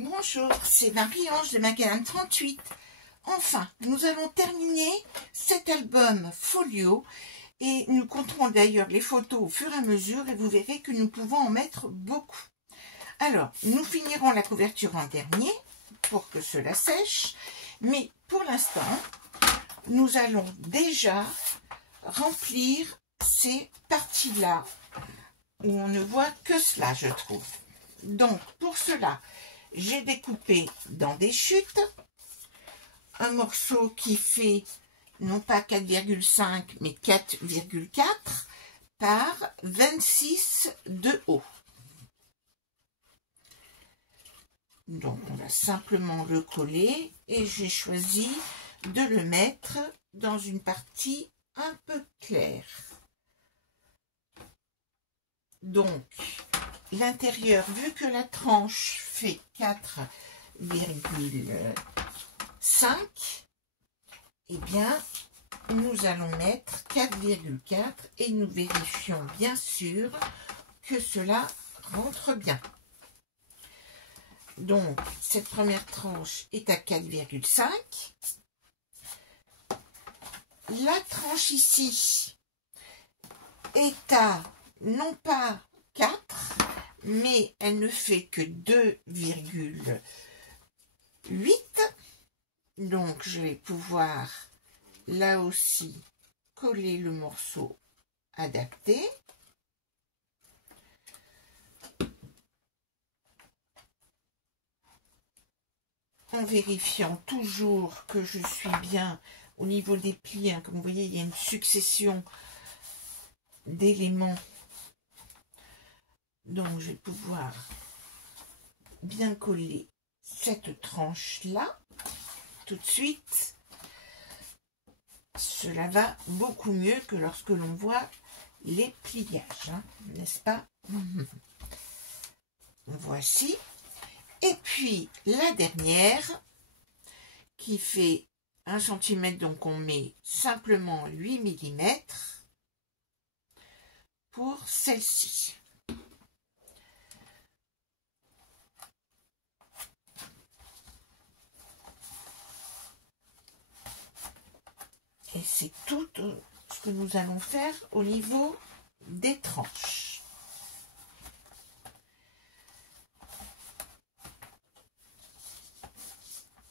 Bonjour, c'est Marie-Ange de Macadam 38. Enfin, nous allons terminer cet album folio et nous compterons d'ailleurs les photos au fur et à mesure et vous verrez que nous pouvons en mettre beaucoup. Alors, nous finirons la couverture en dernier pour que cela sèche, mais pour l'instant, nous allons déjà remplir ces parties-là où on ne voit que cela, je trouve. Donc, pour cela, j'ai découpé dans des chutes un morceau qui fait non pas 4,5 mais 4,4 par 26 de haut. Donc on va simplement le coller et j'ai choisi de le mettre dans une partie un peu claire. Donc l'intérieur, vu que la tranche fait 4,5, eh bien, nous allons mettre 4,4 et nous vérifions bien sûr que cela rentre bien. Donc, cette première tranche est à 4,5. La tranche ici est à non pas 4, mais elle ne fait que 2,8. Donc, je vais pouvoir là aussi coller le morceau adapté. En vérifiant toujours que je suis bien au niveau des plis. Hein. Comme vous voyez, il y a une succession d'éléments. Donc, je vais pouvoir bien coller cette tranche-là tout de suite. Cela va beaucoup mieux que lorsque l'on voit les pliages, hein, n'est-ce pas? Voici. Et puis, la dernière, qui fait 1 cm, donc on met simplement 8 mm pour celle-ci. Et c'est tout ce que nous allons faire au niveau des tranches.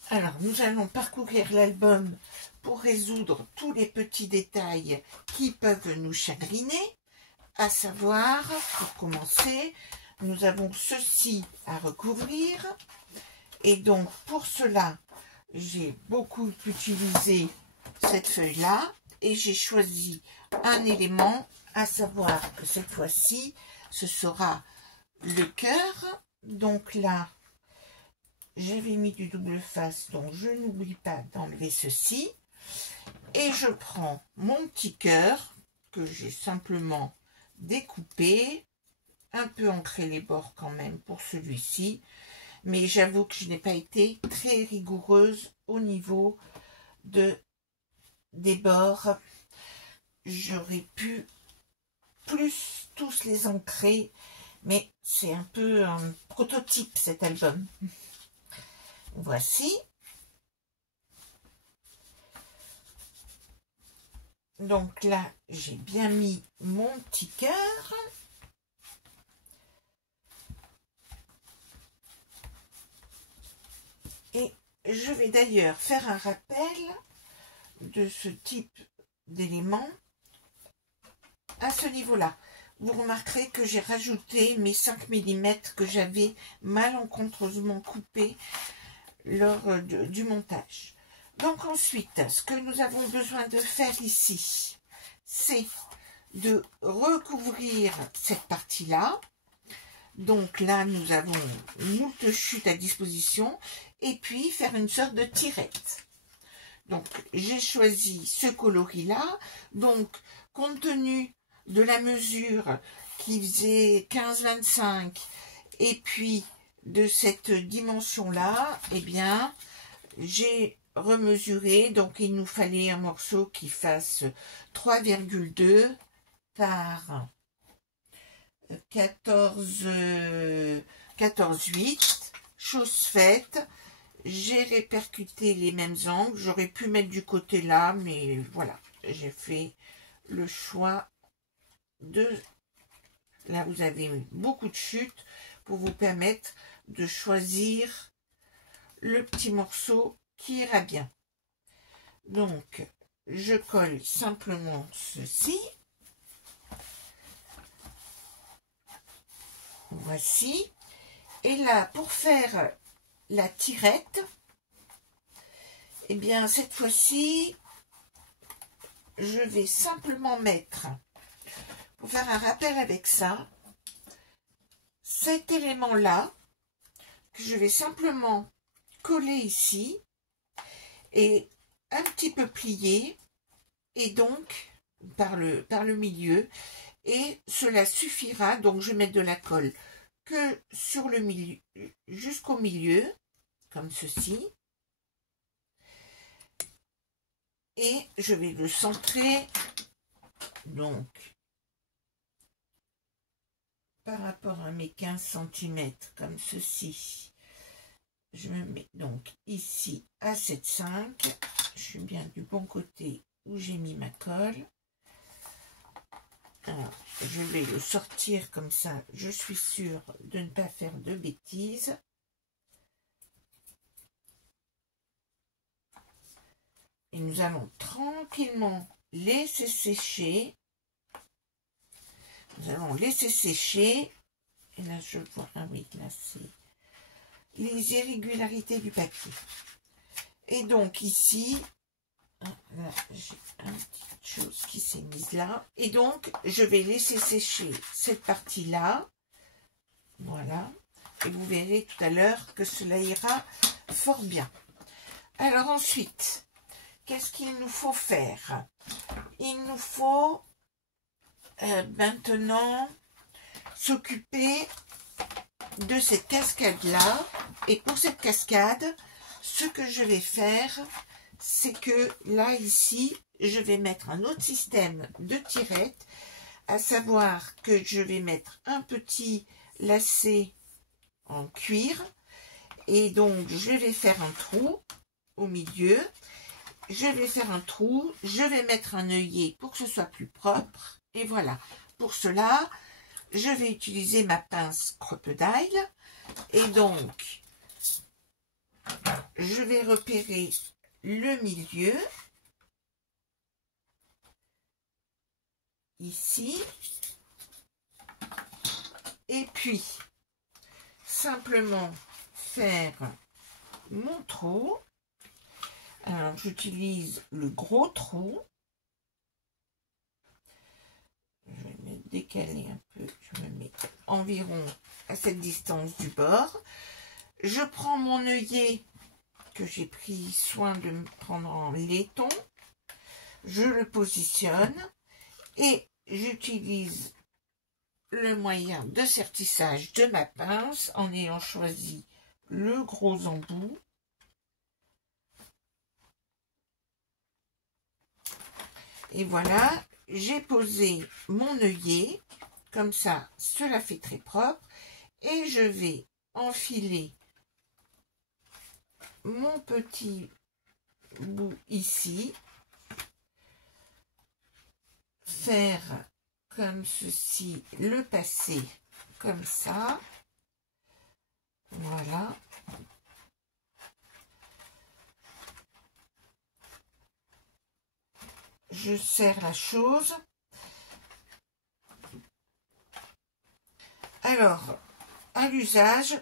Alors, nous allons parcourir l'album pour résoudre tous les petits détails qui peuvent nous chagriner. À savoir, pour commencer, nous avons ceci à recouvrir. Et donc, pour cela, j'ai beaucoup utilisé cette feuille-là et j'ai choisi un élément, à savoir que cette fois-ci, ce sera le cœur. Donc là, j'avais mis du double face, donc je n'oublie pas d'enlever ceci. Et je prends mon petit cœur que j'ai simplement découpé, un peu ancré les bords quand même pour celui-ci. Mais j'avoue que je n'ai pas été très rigoureuse au niveau des bords. J'aurais pu plus tous les ancrer, mais c'est un peu un prototype cet album. Voici. Donc là, j'ai bien mis mon petit cœur. Et je vais d'ailleurs faire un rappel de ce type d'éléments à ce niveau-là. Vous remarquerez que j'ai rajouté mes 5 mm que j'avais malencontreusement coupés lors du montage. Donc ensuite, ce que nous avons besoin de faire ici, c'est de recouvrir cette partie-là. Donc là, nous avons moult chutes à disposition et puis faire une sorte de tirette. Donc, j'ai choisi ce coloris-là. Donc, compte tenu de la mesure qui faisait 15-25 et puis de cette dimension-là, eh bien, j'ai remesuré. Donc, il nous fallait un morceau qui fasse 3,2 par 14,8. chose faite, j'ai répercuté les mêmes angles. J'aurais pu mettre du côté là, mais voilà, j'ai fait le choix de... Là, vous avez beaucoup de chutes pour vous permettre de choisir le petit morceau qui ira bien. Donc, je colle simplement ceci. Voici. Et là, pour faire la tirette, eh bien, cette fois-ci, je vais simplement mettre, pour faire un rappel avec ça, cet élément-là, que je vais simplement coller ici, et un petit peu plier, et donc, par le milieu, et cela suffira. Donc, je mets de la colle que sur le milieu, jusqu'au milieu, comme ceci. Et je vais le centrer, donc, par rapport à mes 15 cm, comme ceci. Je me mets donc ici à 7,5. Je suis bien du bon côté où j'ai mis ma colle. Alors, je vais le sortir comme ça, je suis sûre de ne pas faire de bêtises. Et nous allons tranquillement laisser sécher. Nous allons laisser sécher. Et là, je vois, ah oui, là, c'est les irrégularités du papier. Et donc, ici, là, j'ai une petite chose qui s'est mise là. Et donc, je vais laisser sécher cette partie-là. Voilà. Et vous verrez tout à l'heure que cela ira fort bien. Alors ensuite, qu'est-ce qu'il nous faut faire? Il nous faut maintenant s'occuper de cette cascade-là. Et pour cette cascade, ce que je vais faire, c'est que là, ici, je vais mettre un autre système de tirette, à savoir que je vais mettre un petit lacet en cuir. Et donc, je vais faire un trou au milieu. Je vais faire un trou, je vais mettre un œillet pour que ce soit plus propre. Et voilà. Pour cela, je vais utiliser ma pince Crocodile. Et donc, je vais repérer le milieu. Ici. Et puis, simplement faire mon trou. Alors, j'utilise le gros trou. Je vais me décaler un peu. Je me mets environ à cette distance du bord. Je prends mon œillet que j'ai pris soin de me prendre en laiton. Je le positionne et j'utilise le moyen de sertissage de ma pince en ayant choisi le gros embout. Et voilà, j'ai posé mon œillet, comme ça, cela fait très propre. Et je vais enfiler mon petit bout ici, faire comme ceci, le passer comme ça. Voilà. Je serre la chose. Alors, à l'usage,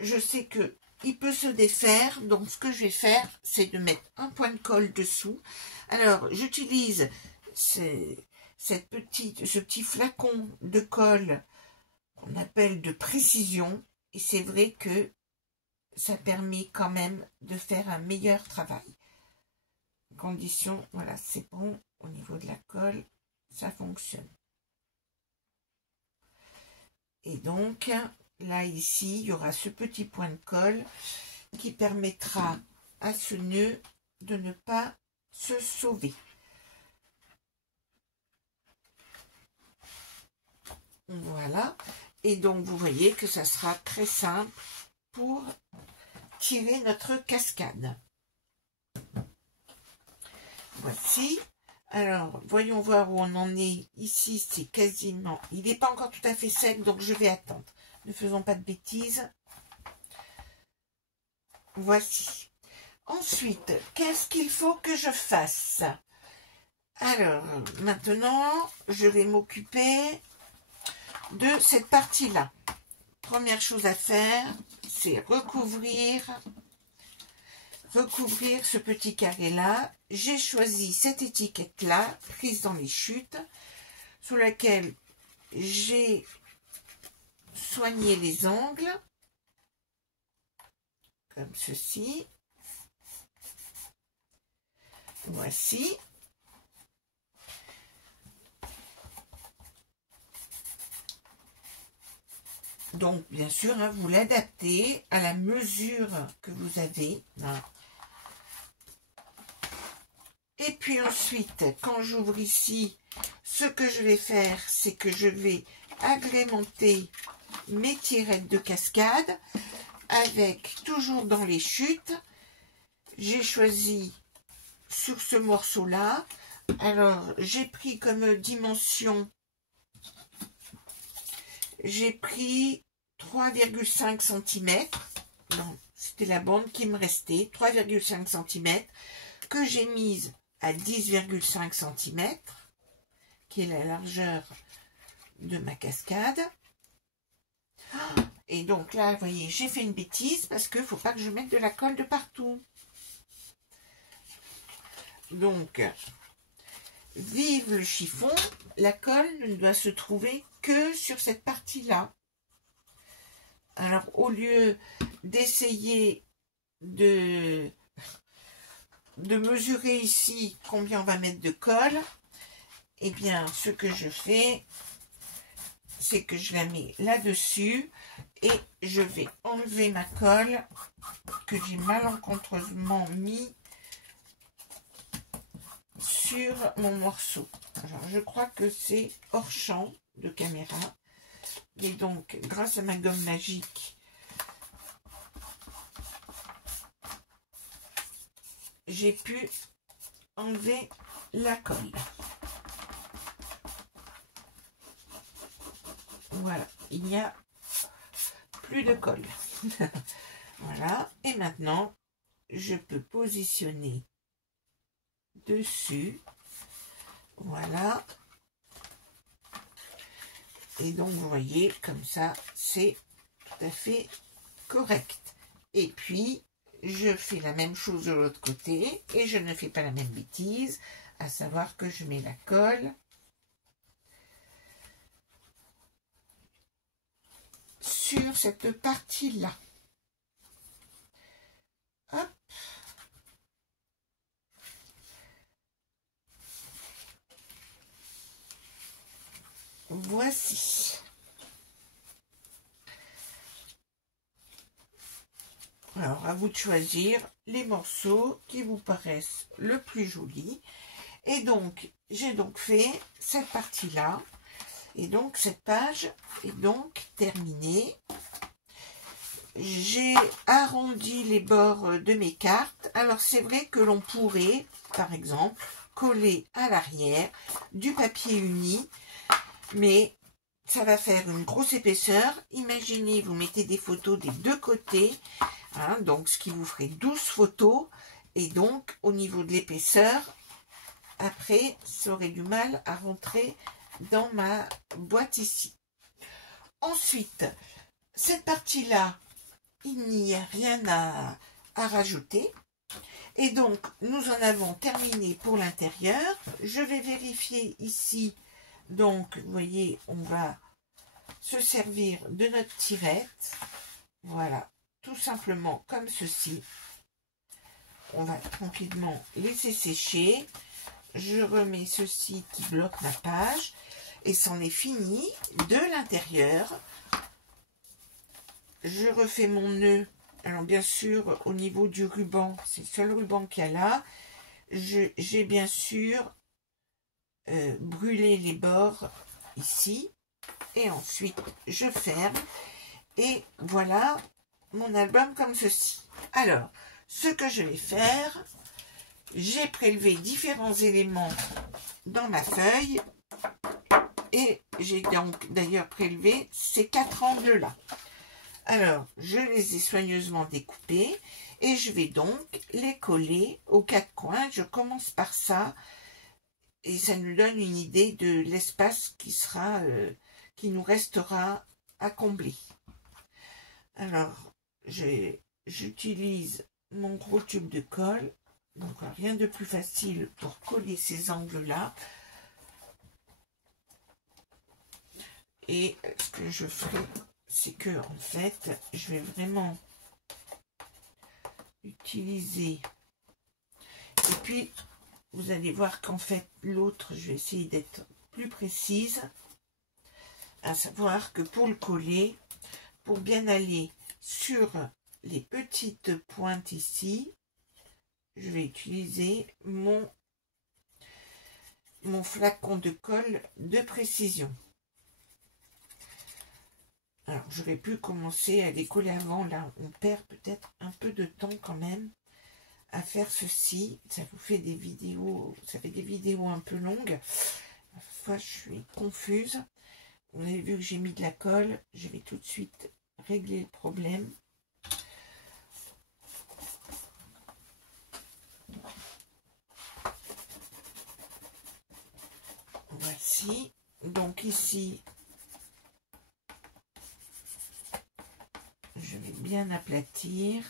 je sais que il peut se défaire, donc ce que je vais faire, c'est de mettre un point de colle dessous. Alors, j'utilise ce petit flacon de colle qu'on appelle de précision, et c'est vrai que ça permet quand même de faire un meilleur travail. Condition, voilà, c'est bon, au niveau de la colle, ça fonctionne. Et donc, là, ici, il y aura ce petit point de colle qui permettra à ce nœud de ne pas se sauver. Voilà. Et donc, vous voyez que ça sera très simple pour tirer notre cascade. Voici. Alors, voyons voir où on en est. Ici, c'est quasiment... Il n'est pas encore tout à fait sec, donc je vais attendre. Ne faisons pas de bêtises. Voici. Ensuite, qu'est-ce qu'il faut que je fasse? Alors, maintenant, je vais m'occuper de cette partie-là. Première chose à faire, c'est recouvrir ce petit carré-là. J'ai choisi cette étiquette-là, prise dans les chutes, sous laquelle j'ai soigné les angles, comme ceci. Voici. Donc, bien sûr, hein, vous l'adaptez à la mesure que vous avez. Hein. Et puis ensuite, quand j'ouvre ici, ce que je vais faire, c'est que je vais agrémenter mes tirettes de cascade avec, toujours dans les chutes, j'ai choisi sur ce morceau-là. Alors, j'ai pris comme dimension, j'ai pris 3,5 cm. C'était la bande qui me restait, 3,5 cm, que j'ai mise à 10,5 cm, qui est la largeur de ma cascade. Et donc là, vous voyez, j'ai fait une bêtise parce qu'il ne faut pas que je mette de la colle de partout. Donc, vive le chiffon, la colle ne doit se trouver que sur cette partie-là. Alors, au lieu d'essayer de mesurer ici combien on va mettre de colle, eh bien, ce que je fais, c'est que je la mets là-dessus et je vais enlever ma colle que j'ai malencontreusement mis sur mon morceau. Alors, je crois que c'est hors champ de caméra. Et donc, grâce à ma gomme magique, j'ai pu enlever la colle. Voilà, il n'y a plus de colle. Voilà, et maintenant, je peux positionner dessus. Voilà. Et donc, vous voyez, comme ça, c'est tout à fait correct. Et puis, je fais la même chose de l'autre côté et je ne fais pas la même bêtise, à savoir que je mets la colle sur cette partie-là. Hop. Voici. Alors, à vous de choisir les morceaux qui vous paraissent le plus jolis. Et donc, j'ai donc fait cette partie-là. Et donc, cette page est donc terminée. J'ai arrondi les bords de mes cartes. Alors, c'est vrai que l'on pourrait, par exemple, coller à l'arrière du papier uni. Mais ça va faire une grosse épaisseur. Imaginez, vous mettez des photos des deux côtés. Hein, donc, ce qui vous ferait 12 photos. Et donc, au niveau de l'épaisseur, après, ça aurait du mal à rentrer dans ma boîte ici. Ensuite, cette partie-là, il n'y a rien à rajouter. Et donc, nous en avons terminé pour l'intérieur. Je vais vérifier ici. Donc, vous voyez, on va se servir de notre tirette. Voilà, tout simplement comme ceci. On va tranquillement laisser sécher. Je remets ceci qui bloque ma page. Et c'en est fini de l'intérieur. Je refais mon nœud. Alors, bien sûr, au niveau du ruban, c'est le seul ruban qu'il y a là. J'ai bien sûr brûlé les bords ici. Et ensuite, je ferme. Et voilà mon album comme ceci. Alors, ce que je vais faire, j'ai prélevé différents éléments dans ma feuille et j'ai donc d'ailleurs prélevé ces 4 angles-là. Alors, je les ai soigneusement découpés et je vais donc les coller aux 4 coins. Je commence par ça et ça nous donne une idée de l'espace qui nous restera à combler. Alors, j'utilise mon gros tube de colle. Donc, rien de plus facile pour coller ces angles-là. Et ce que je ferai, c'est que, en fait, je vais vraiment utiliser. Et puis, vous allez voir qu'en fait, l'autre, je vais essayer d'être plus précise. À savoir que pour le coller, pour bien aller sur les petites pointes ici, je vais utiliser mon flacon de colle de précision. Alors, j'aurais pu commencer à les coller avant. Là, on perd peut-être un peu de temps quand même à faire ceci. Ça vous fait des vidéos, ça fait des vidéos un peu longues. Parfois, je suis confuse. Vous avez vu que j'ai mis de la colle. Je vais tout de suite régler le problème. Voici. Donc ici, je vais bien aplatir.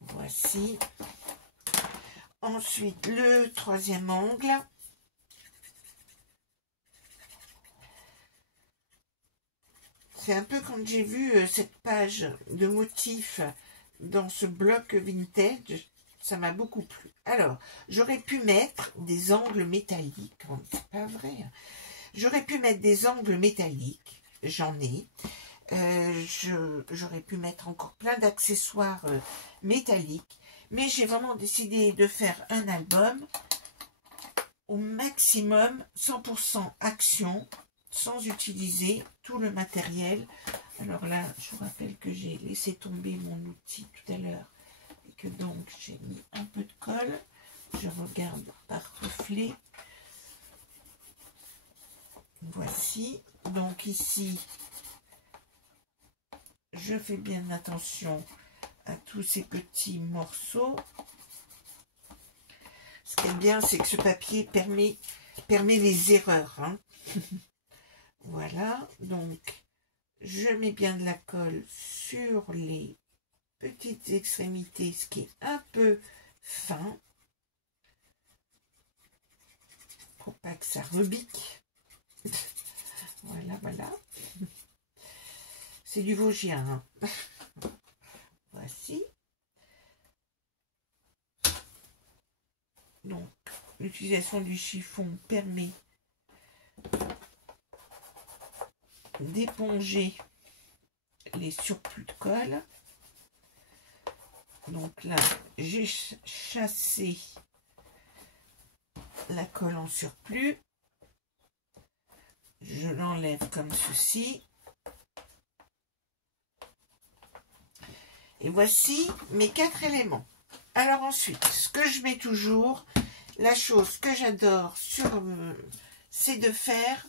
Voici. Ensuite, le troisième angle. C'est un peu quand j'ai vu cette page de motifs dans ce bloc vintage, ça m'a beaucoup plu. Alors, j'aurais pu mettre des angles métalliques, c'est pas vrai. J'aurais pu mettre des angles métalliques, j'en ai. J'aurais pu mettre encore plein d'accessoires métalliques, mais j'ai vraiment décidé de faire un album au maximum 100% action, sans utiliser tout le matériel. Alors là, je vous rappelle que j'ai laissé tomber mon outil tout à l'heure et que donc j'ai mis un peu de colle. Je regarde par reflet. Voici. Donc ici, je fais bien attention à tous ces petits morceaux. Ce qui est bien, c'est que ce papier permet les erreurs. Hein. Voilà, donc je mets bien de la colle sur les petites extrémités, ce qui est un peu fin, pour pas que ça rebique. Voilà, voilà. C'est du Vosgien. Hein. Voici. Donc, l'utilisation du chiffon permet d'éponger les surplus de colle. Donc là, j'ai chassé la colle en surplus. Je l'enlève comme ceci. Et voici mes 4 éléments. Alors ensuite, ce que je mets toujours, la chose que j'adore c'est de faire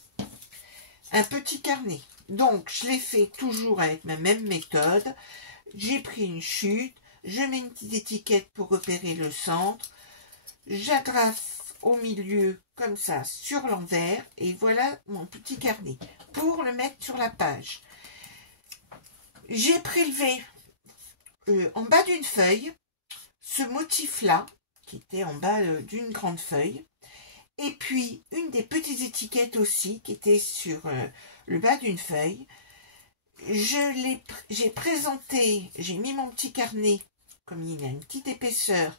un petit carnet. Donc, je l'ai fait toujours avec ma même méthode. J'ai pris une chute, je mets une petite étiquette pour repérer le centre. J'agrafe au milieu, comme ça, sur l'envers. Et voilà mon petit carnet pour le mettre sur la page. J'ai prélevé en bas d'une feuille ce motif-là, qui était en bas d'une grande feuille. Et puis, une des petites étiquettes aussi, qui était sur le bas d'une feuille. J'ai présenté, j'ai mis mon petit carnet, comme il a une petite épaisseur,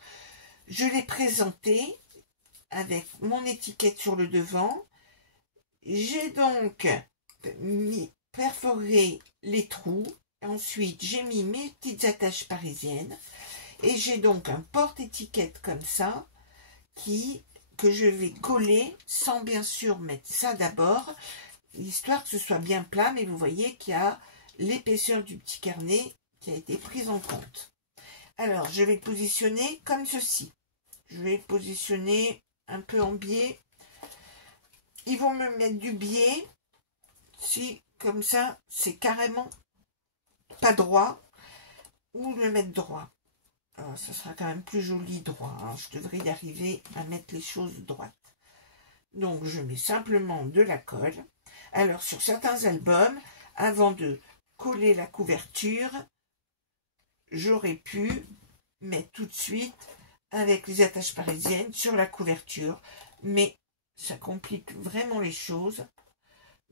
je l'ai présenté avec mon étiquette sur le devant. J'ai donc perforé les trous. Ensuite, j'ai mis mes petites attaches parisiennes. Et j'ai donc un porte-étiquette comme ça, que je vais coller, sans bien sûr mettre ça d'abord. histoire que ce soit bien plat, mais vous voyez qu'il y a l'épaisseur du petit carnet qui a été prise en compte. Alors, je vais le positionner comme ceci. Je vais le positionner un peu en biais. Ils vont me mettre du biais. Si, comme ça, c'est carrément pas droit. Ou le mettre droit. Alors, ça sera quand même plus joli droit. Hein. Je devrais y arriver à mettre les choses droites. Donc, je mets simplement de la colle. Alors, sur certains albums, avant de coller la couverture, j'aurais pu mettre tout de suite avec les attaches parisiennes sur la couverture. Mais ça complique vraiment les choses.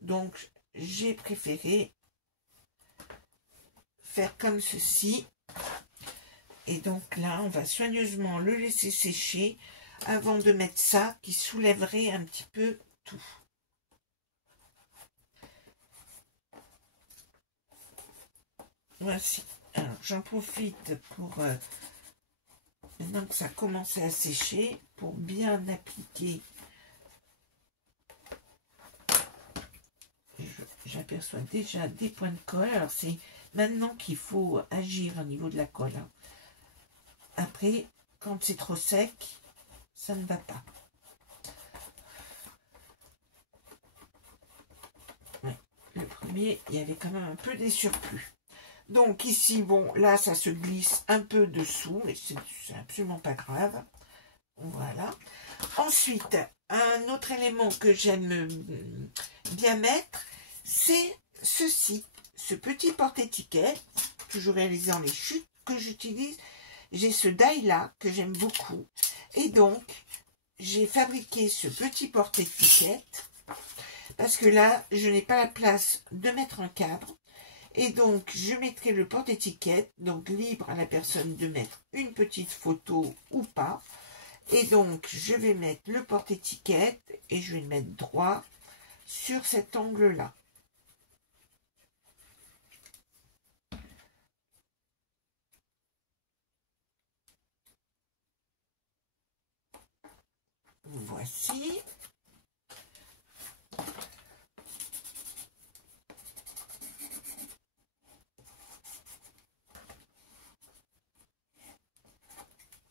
Donc, j'ai préféré faire comme ceci. Et donc là, on va soigneusement le laisser sécher avant de mettre ça qui soulèverait un petit peu tout. Voici. Alors, j'en profite pour, maintenant que ça a commencé à sécher, pour bien appliquer. J'aperçois déjà des points de colle. Alors, c'est maintenant qu'il faut agir au niveau de la colle. Hein. Après, quand c'est trop sec, ça ne va pas. Ouais, le premier, il y avait quand même un peu des surplus. Donc ici, bon, là, ça se glisse un peu dessous, mais c'est absolument pas grave. Voilà. Ensuite, un autre élément que j'aime bien mettre, c'est ceci, ce petit porte-étiquette, toujours réalisé en échute, que j'utilise. J'ai ce die-là que j'aime beaucoup. Et donc, j'ai fabriqué ce petit porte-étiquette parce que là, je n'ai pas la place de mettre un cadre. Et donc, je mettrai le porte-étiquette, donc libre à la personne de mettre une petite photo ou pas. Et donc, je vais mettre le porte-étiquette et je vais le mettre droit sur cet angle-là. Voici.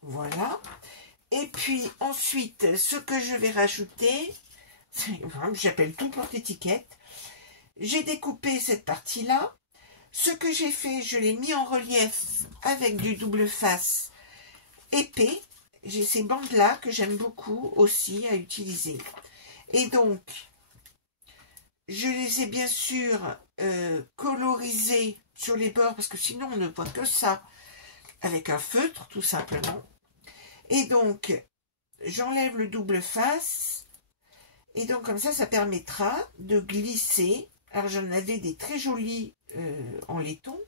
Voilà. Et puis ensuite, ce que je vais rajouter, j'appelle tout porte-étiquette. J'ai découpé cette partie-là. Ce que j'ai fait, je l'ai mis en relief avec du double face épais. J'ai ces bandes-là que j'aime beaucoup aussi à utiliser. Et donc, je les ai bien sûr colorisées sur les bords, parce que sinon on ne voit que ça, avec un feutre tout simplement. Et donc, j'enlève le double face. Et donc, comme ça permettra de glisser. Alors, j'en avais des très jolis en laiton.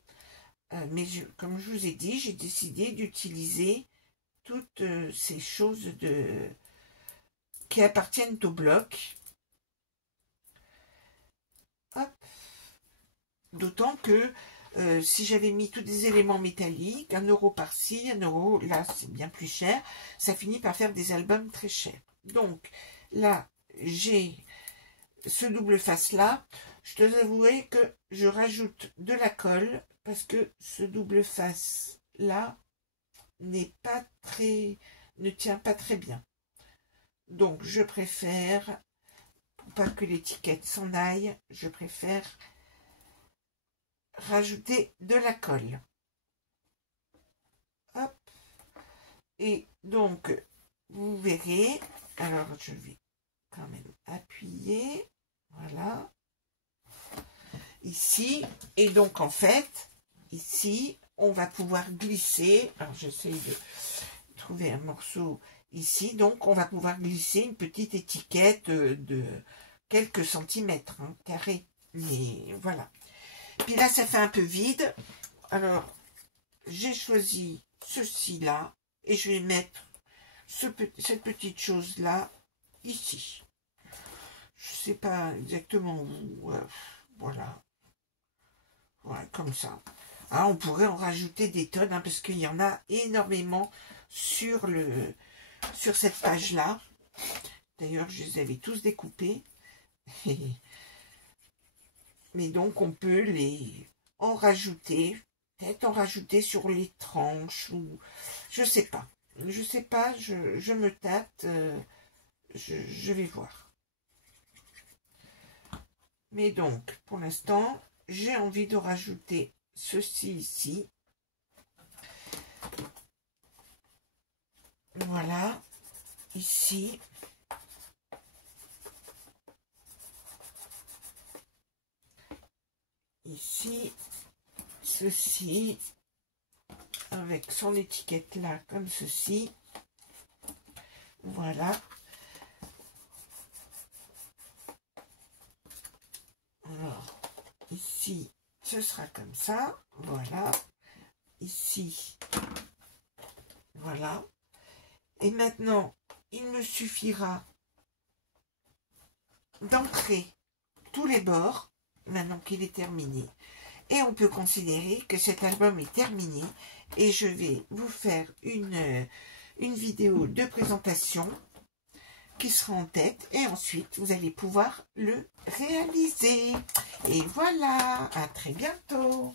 Mais comme je vous ai dit, j'ai décidé d'utiliser toutes ces choses qui appartiennent au bloc. D'autant que si j'avais mis tous des éléments métalliques, 1 euro par-ci, 1 euro, là c'est bien plus cher, ça finit par faire des albums très chers. Donc là, j'ai ce double face là. Je dois avouer que je rajoute de la colle parce que ce double face là n'est pas très, ne tient pas très bien. Donc je préfère, pour pas que l'étiquette s'en aille, je préfère rajouter de la colle. Hop. Et donc, vous verrez, alors je vais quand même appuyer, voilà, ici, et donc en fait, ici, on va pouvoir glisser, alors j'essaie de trouver un morceau ici, donc on va pouvoir glisser une petite étiquette de quelques centimètres, hein, carré, mais voilà. Puis là, ça fait un peu vide. Alors, j'ai choisi ceci-là. Et je vais mettre cette petite chose-là ici. Je ne sais pas exactement où. Voilà. Voilà, comme ça. Ah, on pourrait en rajouter des tonnes, hein, parce qu'il y en a énormément sur cette page-là. D'ailleurs, je les avais tous découpés. Mais donc, on peut les en rajouter, peut-être en rajouter sur les tranches, ou je sais pas. Je sais pas, je me tâte, je vais voir. Mais donc, pour l'instant, j'ai envie de rajouter ceci ici. Voilà, ici. Ici, ceci, avec son étiquette là, comme ceci. Voilà. Alors, ici, ce sera comme ça. Voilà. Ici, voilà. Et maintenant, il me suffira d'entrer tous les bords, maintenant qu'il est terminé. Et on peut considérer que cet album est terminé. Et je vais vous faire une vidéo de présentation qui sera en tête. Et ensuite, vous allez pouvoir le réaliser. Et voilà, à très bientôt.